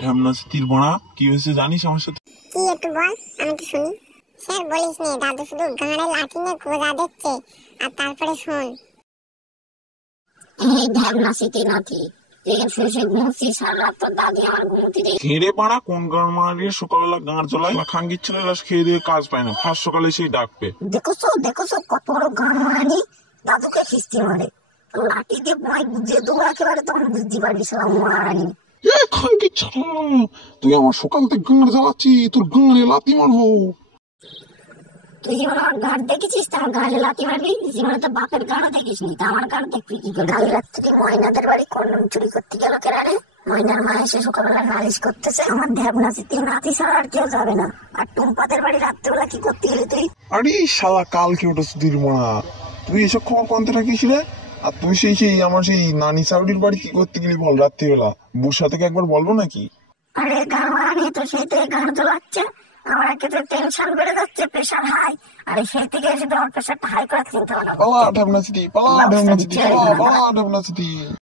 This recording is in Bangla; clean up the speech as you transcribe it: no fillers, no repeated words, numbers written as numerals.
ঢ্যামনা স্মৃতির বড়া, কি হয়েছে জানিস আমার সাথে? কি একটু বল, আমি তো শুনি। স্যার বলিস নে, দাদু শুধু গাঁড়ে লাঠি নিয়ে খোঁজা দিচ্ছে, আর তারপরে শোন। এই ঢ্যামনা স্মৃতি নাতি, শুয়ে ঘুমছি সারা রাত, তোর দাদি আমার ঘুমতি রে। খেয়ে পাড়া কোন গাঁড় মারিয়ে সকালবেলা গাঁড় জ্বলায়, খাঙ্গির ছেলেরা খেয়ে দিয়ে কাজ পায় না, ফার্স্ট সকালে সেই ডাকবে। দেখোছো কত বড় গান মারানি, দাদুকে খিস্তি মারে, লাঠি দিয়ে মাই বুঝিয়ে দেবো একেবারে, তখন বুঝতে পারবি সালাম মারানি। খাঙ্গির ছেলে, তুই আমার সকাল থেকে গাঁড় জ্বালাচ্ছি, তোর গাঁড়ে লাথি মারবো। তুই যেমন আমার গাড় দেখেছিস, তার গাড়ে লাথি মারবি, জীবনে তো বাপের গাড়া দেখিস নি, তা আমার গাড় দেখবি কি করে? কাল রাত্রি ময়নাদের বাড়ি কন্ডম চুরি করতে গেল কেরারে, ময়নার মা এসে সকালবেলা নালিশ করতেছে আমার ঢ্যাবনা স্মৃতি নাতি ছাড়া আর কেউ যাবে না। আর টুম্পাদের বাড়ি রাত্রেবেলা কি করতে গেলি তুই? আরে শালা কালকে ওটা সুধীর মা, তুই এসব খবর কনতে রাখিস রে? আর তুই সেই আমার সেই নানি সাউডির বাড়ি কি করতে গেলি বল রাত্রিবেলা? বুসা থেকে একবার বলবো নাকি? আরে গান মারানি তো সেই থেকে গান জ্বলাচ্ছে, আমার একেবারে টেনশন বেড়ে যাচ্ছে, প্রেশার হাই। আরে সেই থেকে এসে তো আমার প্রেশারটা হাই করে চিন্তা ভাবনা। পালা ঢ্যামনা স্মৃতি, পালা ঢ্যামনা স্মৃতি, পালা ঢ্যামনা স্মৃতি।